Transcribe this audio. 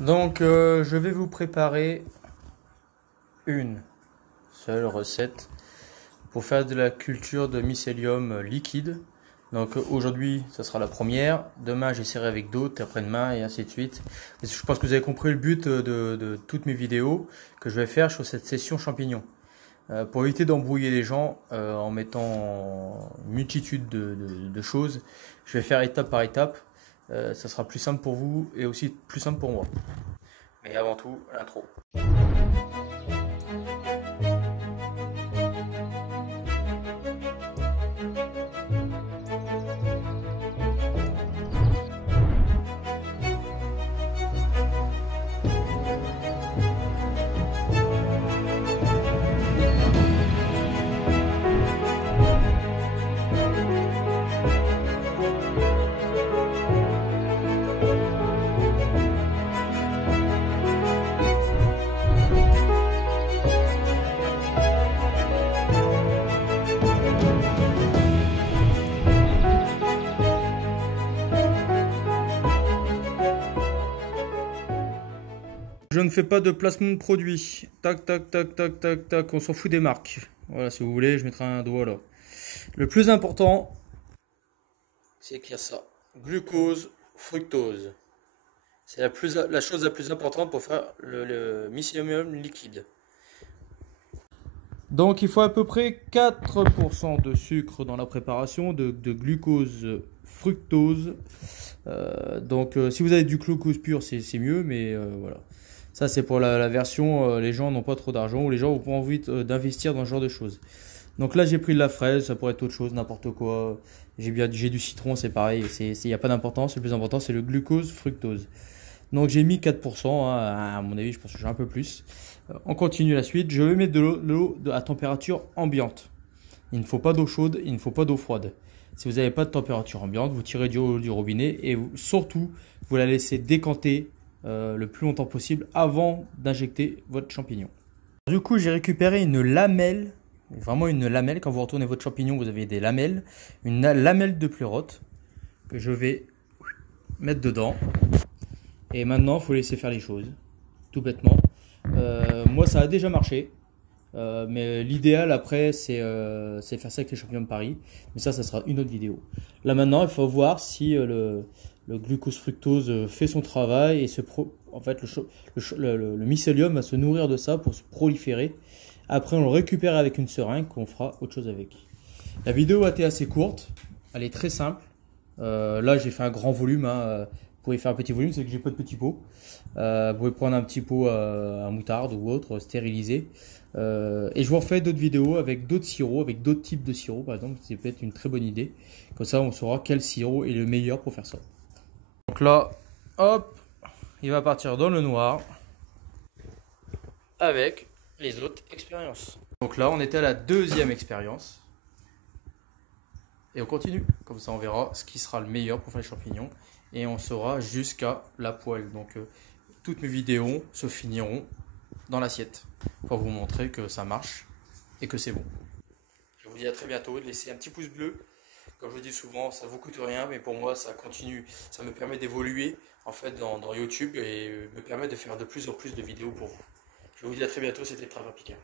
Donc, je vais vous préparer une seule recette pour faire de la culture de mycélium liquide. Donc aujourd'hui, ça sera la première. Demain, j'essaierai avec d'autres, après-demain et ainsi de suite. Je pense que vous avez compris le but de toutes mes vidéos que je vais faire sur cette session champignons. Pour éviter d'embrouiller les gens en mettant une multitude de choses, je vais faire étape par étape. Ça sera plus simple pour vous et aussi plus simple pour moi. Mais avant tout, l'intro. Je ne fais pas de placement de produit. Tac, tac, tac, tac, tac, tac. On s'en fout des marques. Voilà, si vous voulez, je mettrai un doigt là. Le plus important, c'est écrire ça. Glucose, fructose. C'est la chose la plus importante pour faire le mycélium liquide. Donc il faut à peu près 4% de sucre dans la préparation, de glucose, fructose. Si vous avez du glucose pur, c'est mieux, mais voilà. Ça, c'est pour la version, les gens n'ont pas trop d'argent ou les gens n'ont pas envie d'investir dans ce genre de choses. Donc là, j'ai pris de la fraise, ça pourrait être autre chose, n'importe quoi. J'ai du citron, c'est pareil, il n'y a pas d'importance. Le plus important, c'est le glucose, fructose. Donc j'ai mis 4%, hein, à mon avis, je pense que j'ai un peu plus. On continue la suite. Je vais mettre de l'eau à température ambiante. Il ne faut pas d'eau chaude, il ne faut pas d'eau froide. Si vous n'avez pas de température ambiante, vous tirez du robinet et surtout, vous la laissez décanter le plus longtemps possible avant d'injecter votre champignon. Du coup, j'ai récupéré une lamelle, vraiment une lamelle. Quand vous retournez votre champignon, vous avez des lamelles. Une lamelle de pleurote que je vais mettre dedans. Et maintenant, il faut laisser faire les choses, tout bêtement. Moi, ça a déjà marché. Mais l'idéal après, c'est faire ça avec les champignons de Paris. Mais ça sera une autre vidéo. Là maintenant, il faut voir si le glucose fructose fait son travail et en fait, le mycélium va se nourrir de ça pour se proliférer. Après, on le récupère avec une seringue, qu'on fera autre chose avec. La vidéo a été assez courte, elle est très simple. Là, j'ai fait un grand volume. Hein. Vous pouvez faire un petit volume, c'est que j'ai pas de petit pot. Vous pouvez prendre un petit pot à moutarde ou autre, stérilisé. Et je vous refais d'autres vidéos avec d'autres sirops, avec d'autres types de sirops par exemple. C'est peut-être une très bonne idée. Comme ça, on saura quel sirop est le meilleur pour faire ça. Donc là, hop, il va partir dans le noir avec les autres expériences. Donc là, on était à la deuxième expérience. Et on continue. Comme ça, on verra ce qui sera le meilleur pour faire les champignons. Et on saura jusqu'à la poêle. Donc, toutes mes vidéos se finiront dans l'assiette pour vous montrer que ça marche et que c'est bon. Je vous dis à très bientôt. Laissez un petit pouce bleu. Comme je vous dis souvent, ça ne vous coûte rien, mais pour moi, ça continue. Ça me permet d'évoluer en fait dans YouTube et me permet de faire de plus en plus de vidéos pour vous. Je vous dis à très bientôt. C'était Traver Picard.